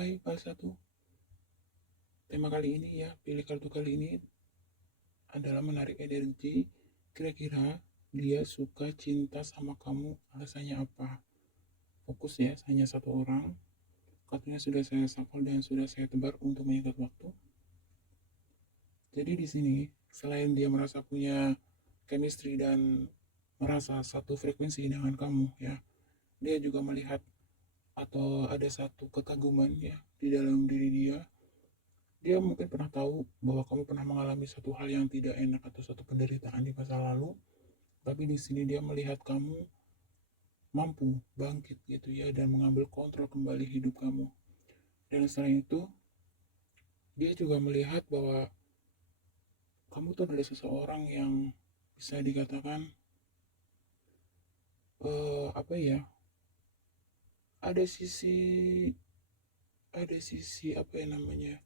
Hai file satu, tema kali ini ya, pilih kartu kali ini adalah menarik energi. Kira-kira dia suka cinta sama kamu, alasannya apa? Fokus ya, hanya satu orang. Kartunya sudah saya shuffle dan sudah saya tebar untuk mengikat waktu. Jadi di sini, selain dia merasa punya chemistry dan merasa satu frekuensi dengan kamu ya, dia juga melihat atau ada satu kekaguman ya di dalam diri dia. Dia mungkin pernah tahu bahwa kamu pernah mengalami satu hal yang tidak enak atau satu penderitaan di masa lalu, tapi di sini dia melihat kamu mampu bangkit gitu ya dan mengambil kontrol kembali hidup kamu. Dan selain itu, dia juga melihat bahwa kamu tuh adalah seseorang yang bisa dikatakan apa ya? Ada sisi apa ya namanya?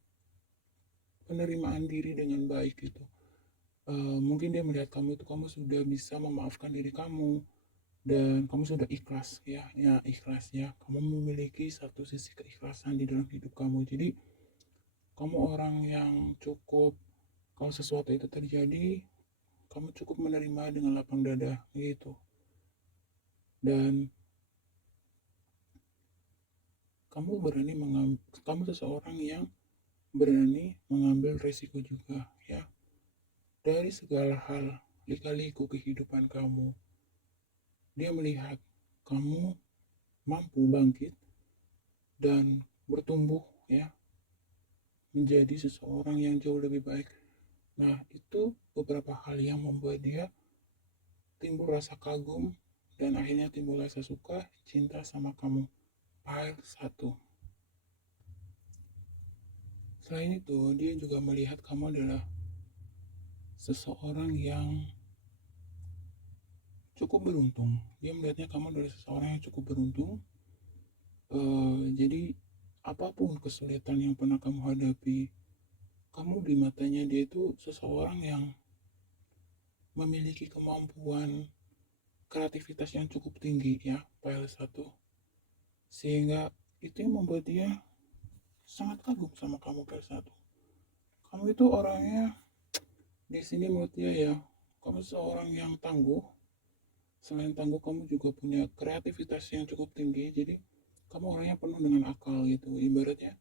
Penerimaan diri dengan baik gitu. Mungkin dia melihat kamu itu kamu sudah bisa memaafkan diri kamu dan kamu sudah ikhlas ya ikhlas ya, kamu memiliki satu sisi keikhlasan di dalam hidup kamu. Jadi kamu orang yang cukup, kalau sesuatu itu terjadi kamu cukup menerima dengan lapang dada gitu. Dan kamu seseorang yang berani mengambil resiko juga ya dari segala hal, lika-liku kehidupan kamu. Dia melihat kamu mampu bangkit dan bertumbuh ya menjadi seseorang yang jauh lebih baik. Nah, itu beberapa hal yang membuat dia timbul rasa kagum dan akhirnya timbul rasa suka, cinta sama kamu. File satu. Selain itu, dia juga melihat kamu adalah seseorang yang cukup beruntung. Dia melihatnya kamu adalah seseorang yang cukup beruntung. Jadi apapun kesulitan yang pernah kamu hadapi, kamu di matanya dia itu seseorang yang memiliki kemampuan kreativitas yang cukup tinggi ya, file satu. Sehingga itu yang membuat dia sangat kagum sama kamu, file satu. Kamu itu orangnya di sini menurut dia ya, kamu seorang yang tangguh. Selain tangguh, kamu juga punya kreativitas yang cukup tinggi. Jadi kamu orangnya penuh dengan akal gitu. Ibaratnya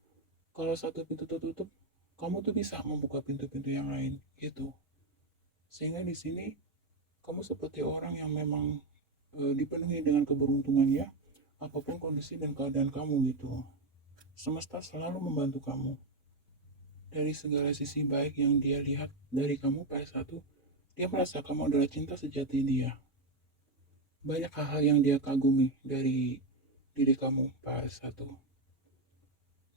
kalau satu pintu tertutup, kamu tuh bisa membuka pintu-pintu yang lain gitu. Sehingga di sini kamu seperti orang yang memang dipenuhi dengan keberuntungan ya. Apapun kondisi dan keadaan kamu gitu. Semesta selalu membantu kamu. Dari segala sisi baik yang dia lihat dari kamu pada satu, dia merasa kamu adalah cinta sejati dia. Banyak hal-hal yang dia kagumi dari diri kamu pada satu.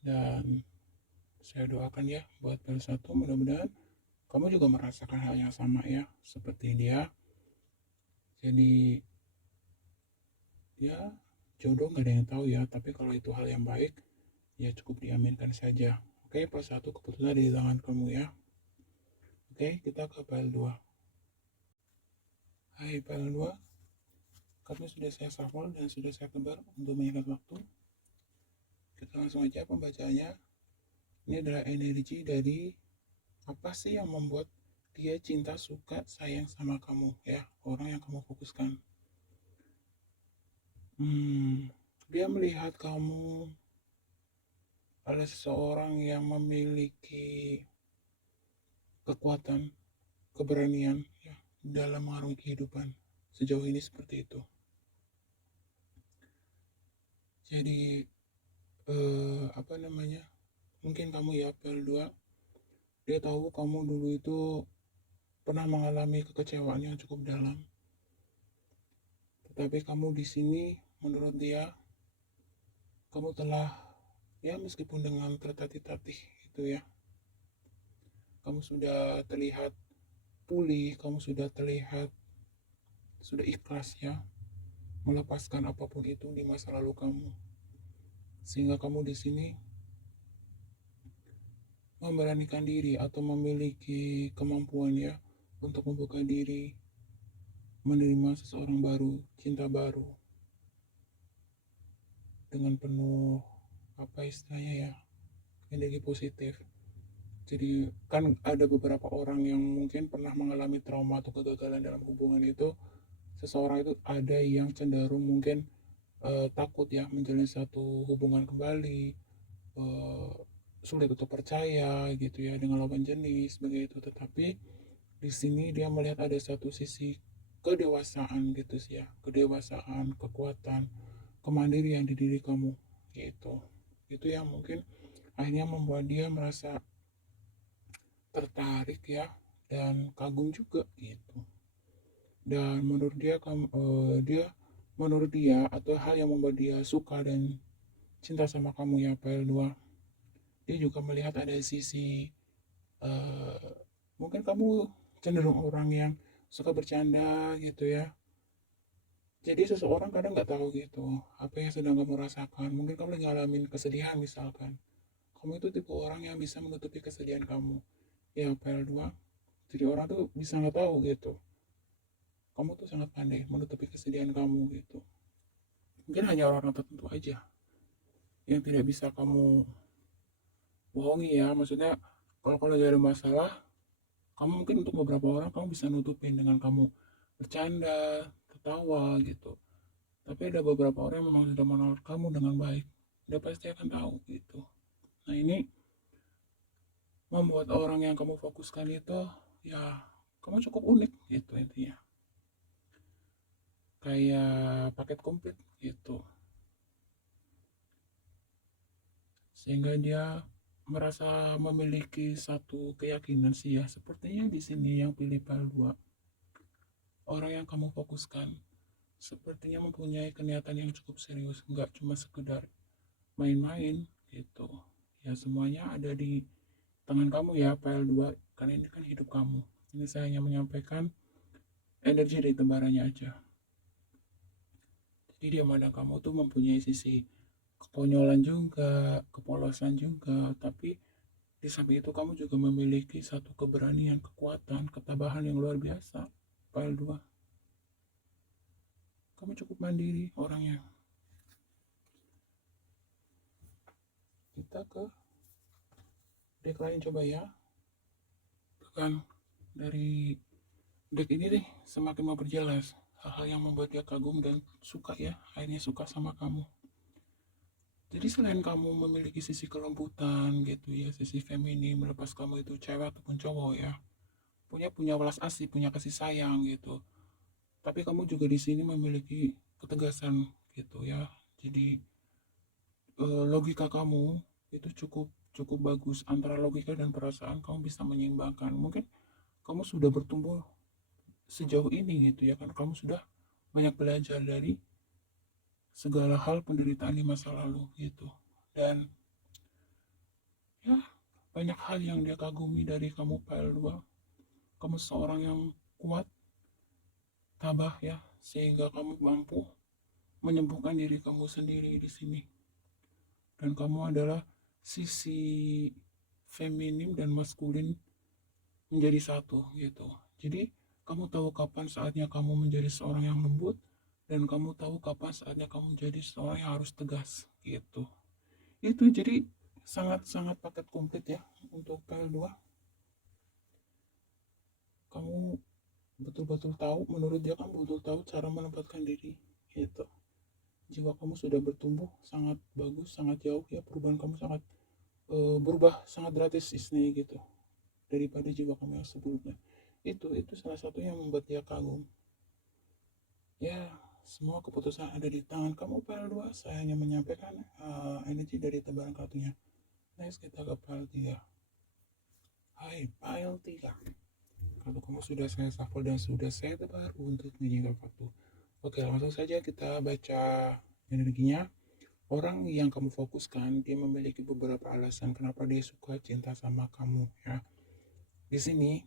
Dan saya doakan ya buat pada satu, mudah-mudahan kamu juga merasakan hal yang sama ya seperti dia. Jadi ya jodoh nggak ada yang tahu ya, tapi kalau itu hal yang baik ya cukup diaminkan saja. Oke, pada satu keputusan di tangan kamu ya. Oke, kita ke file 2. Hai file 2, kartu sudah saya shuffle dan sudah saya tebar untuk mengikat waktu. Kita langsung aja pembacaannya. Ini adalah energi dari apa sih yang membuat dia cinta, suka, sayang sama kamu ya, orang yang kamu fokuskan. Dia melihat kamu adalah seseorang yang memiliki kekuatan, keberanian ya, dalam mengarungi kehidupan. Sejauh ini seperti itu. Jadi apa namanya? Mungkin kamu ya PL2, dia tahu kamu dulu itu pernah mengalami kekecewaan yang cukup dalam. Tetapi kamu di sini menurut dia kamu telah ya meskipun dengan tertatih-tatih itu ya, kamu sudah terlihat pulih, kamu sudah terlihat sudah ikhlas ya melepaskan apapun itu di masa lalu kamu, sehingga kamu di sini memberanikan diri atau memiliki kemampuan ya untuk membuka diri menerima seseorang baru, cinta baru dengan penuh apa istilahnya ya, energi positif. Jadi kan ada beberapa orang yang mungkin pernah mengalami trauma atau kegagalan dalam hubungan itu, seseorang itu ada yang cenderung mungkin takut ya menjalin satu hubungan kembali, eh, sulit untuk percaya gitu ya dengan lawan jenis begitu. Tetapi di sini dia melihat ada satu sisi kedewasaan gitu sih ya, kedewasaan, kekuatan, kemandirian di diri kamu gitu. Itu yang mungkin akhirnya membuat dia merasa tertarik ya dan kagum juga gitu. Dan menurut dia menurut dia atau hal yang membuat dia suka dan cinta sama kamu ya PL2, dia juga melihat ada sisi eh, mungkin kamu cenderung orang yang suka bercanda gitu ya. Jadi seseorang kadang nggak tahu gitu apa yang sedang kamu rasakan. Mungkin kamu lagi ngalamin kesedihan misalkan. Kamu itu tipe orang yang bisa menutupi kesedihan kamu. Ya PL2. Jadi orang tuh bisa nggak tahu gitu. Kamu tuh sangat pandai menutupi kesedihan kamu gitu. Mungkin hanya orang-orang tertentu aja yang tidak bisa kamu bohongi ya. Maksudnya kalau lagi ada masalah, kamu mungkin untuk beberapa orang kamu bisa nutupin dengan kamu bercanda, ketawa gitu. Tapi ada beberapa orang yang memang sudah menolak kamu dengan baik. Dia pasti akan tahu gitu. Nah ini membuat orang yang kamu fokuskan itu ya kamu cukup unik gitu intinya. Kayak paket komplit gitu. Sehingga dia merasa memiliki satu keyakinan sih ya. Sepertinya di sini yang pilih PAL 2, orang yang kamu fokuskan sepertinya mempunyai kenyataan yang cukup serius, nggak cuma sekedar main-main gitu. Ya semuanya ada di tangan kamu ya PL2, karena ini kan hidup kamu. Ini saya hanya menyampaikan energi dari tebarannya aja. Jadi dia mana kamu tuh mempunyai sisi kekonyolan juga, kepolosan juga, tapi di samping itu kamu juga memiliki satu keberanian, kekuatan, ketabahan yang luar biasa. PL2, kamu cukup mandiri orangnya. Kita ke deck lain coba ya. Kan dari deck ini deh semakin memperjelas hal-hal yang membuat dia kagum dan suka ya, akhirnya suka sama kamu. Jadi selain kamu memiliki sisi kelembutan gitu ya, sisi feminim, melepas kamu itu cewek ataupun cowok ya, punya punya welas asih, punya kasih sayang gitu. Tapi kamu juga di sini memiliki ketegasan gitu ya. Jadi logika kamu itu cukup cukup bagus, antara logika dan perasaan kamu bisa menyeimbangkan. Mungkin kamu sudah bertumbuh sejauh ini gitu ya kan, kamu sudah banyak belajar dari segala hal penderitaan di masa lalu gitu. Dan ya banyak hal yang dia kagumi dari kamu PL2. Kamu seorang yang kuat, tabah ya, sehingga kamu mampu menyembuhkan diri kamu sendiri di sini. Dan kamu adalah sisi feminim dan maskulin menjadi satu gitu. Jadi kamu tahu kapan saatnya kamu menjadi seorang yang lembut, dan kamu tahu kapan saatnya kamu menjadi seorang yang harus tegas gitu. Itu jadi sangat-sangat paket komplit ya untuk PL2. Kamu betul-betul tahu, menurut dia kamu betul tahu cara menempatkan diri gitu. Jiwa kamu sudah bertumbuh sangat bagus, sangat jauh ya, perubahan kamu sangat berubah sangat drastis nih gitu daripada jiwa kamu yang sebelumnya. Itu salah satu yang membuat dia kagum. Ya, semua keputusan ada di tangan kamu PL2. Saya hanya menyampaikan energi dari tebaran kartunya. Next kita ke PL3. Hai PL3, kartu kamu sudah saya shuffle dan sudah saya tebar untuk menyingkap kartu. Oke, langsung saja kita baca energinya. Orang yang kamu fokuskan, dia memiliki beberapa alasan kenapa dia suka cinta sama kamu ya. Di sini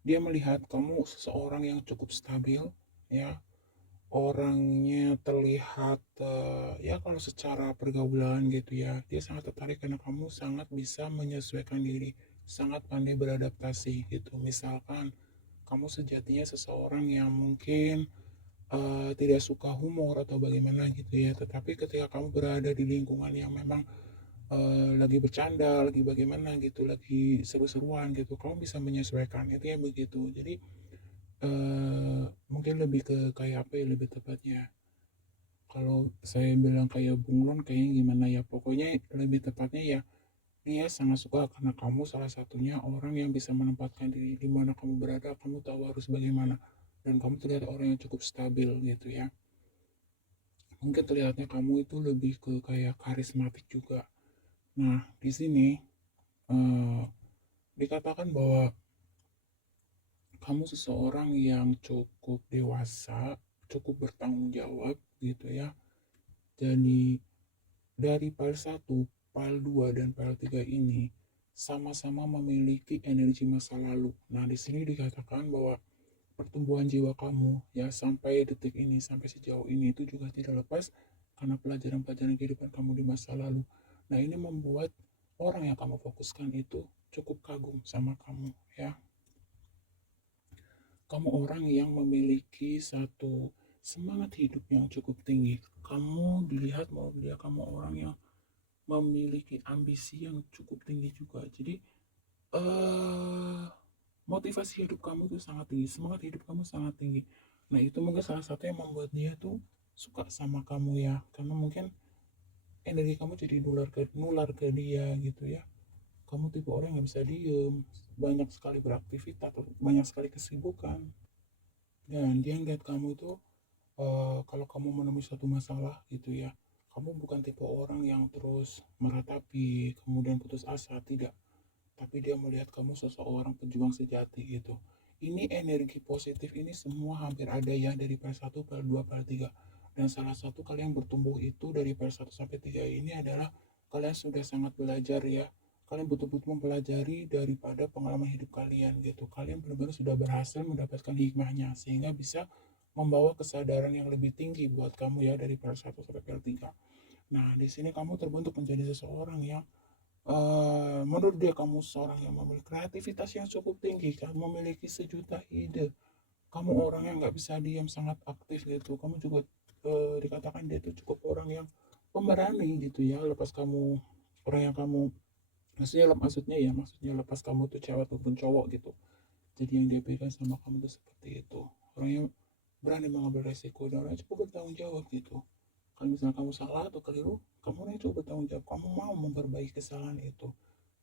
dia melihat kamu seseorang yang cukup stabil ya. Orangnya terlihat ya kalau secara pergaulan gitu ya, dia sangat tertarik karena kamu sangat bisa menyesuaikan diri, sangat pandai beradaptasi gitu. Misalkan kamu sejatinya seseorang yang mungkin tidak suka humor atau bagaimana gitu ya, tetapi ketika kamu berada di lingkungan yang memang lagi bercanda, lagi bagaimana gitu, lagi seru-seruan gitu, kamu bisa menyesuaikan itu ya begitu. Jadi mungkin lebih ke kayak apa ya, lebih tepatnya kalau saya bilang kayak bunglon kayaknya gimana ya, pokoknya lebih tepatnya ya dia sangat suka karena kamu salah satunya orang yang bisa menempatkan diri di mana kamu berada, kamu tahu harus bagaimana, dan kamu terlihat orang yang cukup stabil gitu ya. Mungkin terlihatnya kamu itu lebih ke kayak karismatik juga. Nah, di sini eh, dikatakan bahwa kamu seseorang yang cukup dewasa, cukup bertanggung jawab gitu ya. Jadi dari file 1, file 2, dan file 3 ini sama-sama memiliki energi masa lalu. Nah, di sini dikatakan bahwa pertumbuhan jiwa kamu ya sampai detik ini, sampai sejauh ini itu juga tidak lepas karena pelajaran-pelajaran kehidupan kamu di masa lalu. Nah, ini membuat orang yang kamu fokuskan itu cukup kagum sama kamu ya. Kamu orang yang memiliki satu semangat hidup yang cukup tinggi. Kamu dilihat mau dia kamu orang yang memiliki ambisi yang cukup tinggi juga. Jadi eh motivasi hidup kamu itu sangat tinggi, semangat hidup kamu sangat tinggi. Nah, itu mungkin salah satu yang membuat dia tuh suka sama kamu ya, karena mungkin energi kamu jadi nular ke dia gitu ya. Kamu tipe orang yang bisa diem, banyak sekali beraktivitas atau banyak sekali kesibukan, dan dia ngeliat kamu itu kalau kamu menemui suatu masalah gitu ya, kamu bukan tipe orang yang terus meratapi kemudian putus asa, tidak, tapi dia melihat kamu seseorang pejuang sejati gitu. Ini energi positif ini semua hampir ada ya dari per 1, per 2, per 3. Dan salah satu kalian bertumbuh itu dari per 1 sampai 3 ini adalah kalian sudah sangat belajar ya. Kalian betul-betul mempelajari daripada pengalaman hidup kalian gitu. Kalian benar-benar sudah berhasil mendapatkan hikmahnya sehingga bisa membawa kesadaran yang lebih tinggi buat kamu ya dari per 1 sampai per 3. Nah, di sini kamu terbentuk menjadi seseorang yang menurut dia kamu seorang yang memiliki kreativitas yang cukup tinggi, kamu memiliki sejuta ide, kamu orang yang nggak bisa diam, sangat aktif gitu, kamu juga dikatakan dia itu cukup orang yang pemberani gitu ya, lepas kamu orang yang kamu maksudnya lepas kamu tuh cewek ataupun cowok gitu, jadi yang dia berikan sama kamu tuh seperti itu, orang yang berani mengambil resiko dan orang yang cukup bertanggung jawab gitu. Kalau misalnya kamu salah atau keliru, kamu yang coba bertanggung jawab, kamu mau memperbaiki kesalahan itu,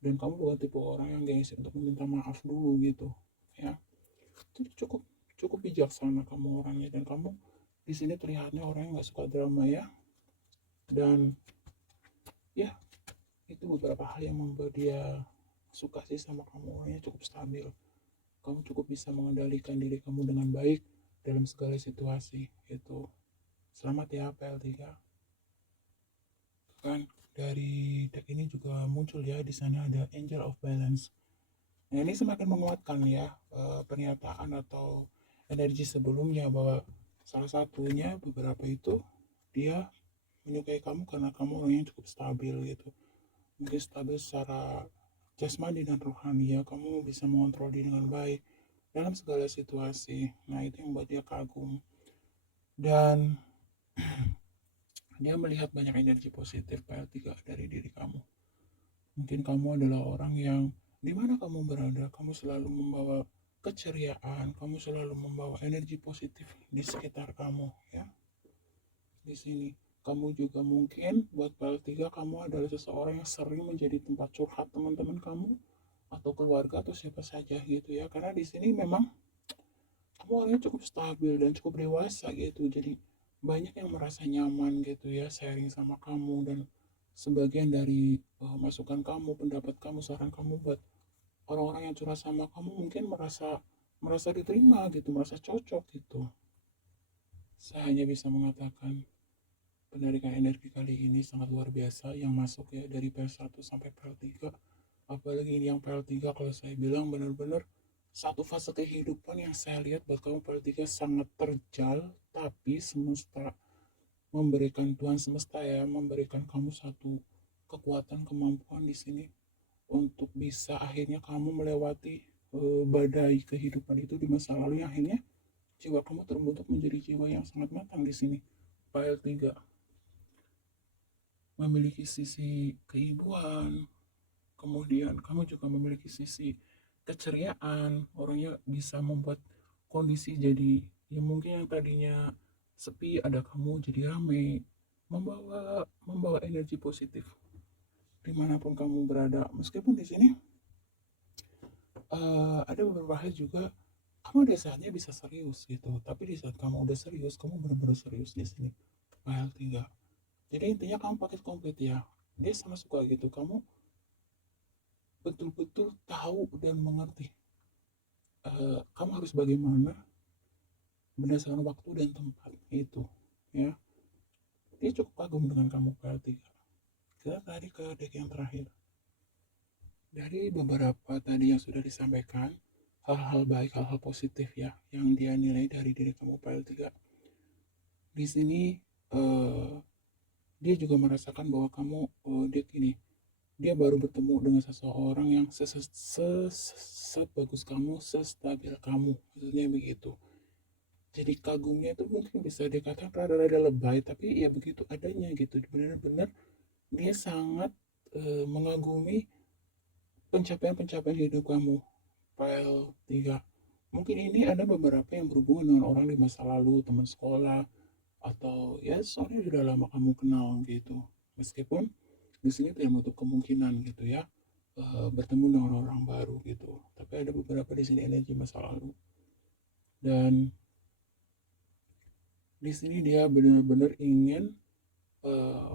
dan kamu bukan tipe orang yang gengsi untuk meminta maaf dulu gitu ya. Jadi cukup cukup bijaksana kamu orangnya, dan kamu di sini terlihatnya orang yang nggak suka drama ya. Dan ya, itu beberapa hal yang membuat dia suka sih sama kamu, orangnya cukup stabil, kamu cukup bisa mengendalikan diri kamu dengan baik dalam segala situasi itu. Selamat ya PL3. Kan dari deck ini juga muncul ya, di sana ada Angel of Balance. Nah, ini semakin menguatkan ya pernyataan atau energi sebelumnya bahwa salah satunya beberapa itu dia menyukai kamu karena kamu orang yang cukup stabil gitu. Mungkin stabil secara jasmani dan rohani ya, kamu bisa mengontrol diri dengan baik dalam segala situasi. Nah, itu yang membuat dia kagum, dan dia melihat banyak energi positif PL3 dari diri kamu. Mungkin kamu adalah orang yang di mana kamu berada, kamu selalu membawa keceriaan, kamu selalu membawa energi positif di sekitar kamu ya. Di sini kamu juga mungkin buat PL3, kamu adalah seseorang yang sering menjadi tempat curhat teman-teman kamu atau keluarga atau siapa saja gitu ya. Karena di sini memang kamu orangnya cukup stabil dan cukup dewasa gitu. Jadi banyak yang merasa nyaman gitu ya sharing sama kamu, dan sebagian dari masukan kamu, pendapat kamu, saran kamu buat orang-orang yang curhat sama kamu mungkin merasa merasa diterima gitu, merasa cocok gitu. Saya hanya bisa mengatakan penarikan energi kali ini sangat luar biasa yang masuk ya dari PL1 sampai PL3. Apalagi ini yang PL3, kalau saya bilang benar-benar satu fase kehidupan yang saya lihat buat kamu PL3 sangat terjal, tapi semesta memberikan, Tuhan semesta ya memberikan kamu satu kekuatan, kemampuan di sini untuk bisa akhirnya kamu melewati badai kehidupan itu di masa lalu, yang akhirnya jiwa kamu terbentuk menjadi jiwa yang sangat matang di sini PL3. memiliki sisi keibuan, kemudian kamu juga memiliki sisi keceriaan, orangnya bisa membuat kondisi jadi ya mungkin yang tadinya sepi ada kamu jadi rame, membawa membawa energi positif dimanapun kamu berada. Meskipun di sini ada beberapa hal juga kamu ada saatnya bisa serius gitu, tapi di saat kamu udah serius kamu benar-benar serius di sini. File 3. Jadi intinya kamu paket komplit ya. Dia sama suka gitu. Kamu betul-betul tahu dan mengerti kamu harus bagaimana berdasarkan waktu dan tempat itu ya. Dia cukup kagum dengan kamu file 3. Kita tadi ke deck yang terakhir. Dari beberapa tadi yang sudah disampaikan, hal-hal baik, hal-hal positif ya yang dia nilai dari diri kamu file 3. Di sini eh, dia juga merasakan bahwa kamu dia gini, dia baru bertemu dengan seseorang yang sebagus kamu, sestabil kamu, maksudnya begitu. Jadi kagumnya itu mungkin bisa dikatakan rada-rada lebay, tapi ya begitu adanya gitu. Benar-benar dia sangat mengagumi pencapaian-pencapaian hidup kamu. File 3. Mungkin ini ada beberapa yang berhubungan dengan orang di masa lalu, teman sekolah, atau ya soalnya sudah lama kamu kenal gitu. Meskipun di sini tidak menutup kemungkinan gitu ya bertemu dengan orang baru gitu. Tapi ada beberapa di sini energi masa lalu. Dan di sini dia benar-benar ingin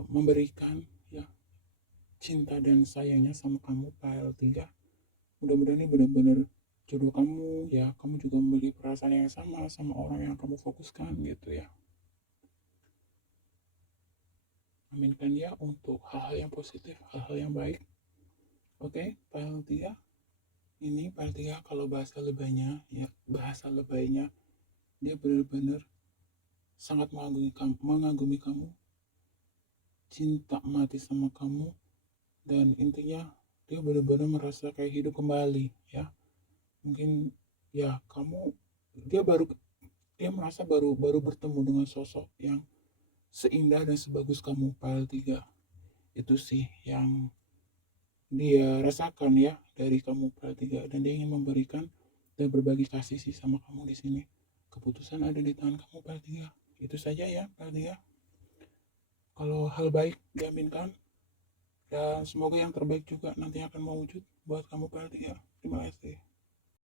memberikan ya cinta dan sayangnya sama kamu file 3. Mudah-mudahan ini benar-benar jodoh kamu ya, kamu juga memiliki perasaan yang sama sama orang yang kamu fokuskan gitu ya. Aminkan ya untuk hal-hal yang positif, hal-hal yang baik. Oke, file 3. Ini file 3 kalau bahasa lebaynya ya, bahasa lebaynya dia benar-benar sangat mengagumi kamu, cinta mati sama kamu, dan intinya dia benar-benar merasa kayak hidup kembali ya. Mungkin ya kamu dia merasa baru baru bertemu dengan sosok yang seindah dan sebagus kamu file 3. Itu sih yang dia rasakan ya dari kamu file 3, dan dia ingin memberikan dan berbagi kasih sih sama kamu di sini. Keputusan ada di tangan kamu file 3. Itu saja ya file 3. Kalau hal baik diaminkan, dan semoga yang terbaik juga nanti akan mewujud buat kamu file 3. Terima kasih.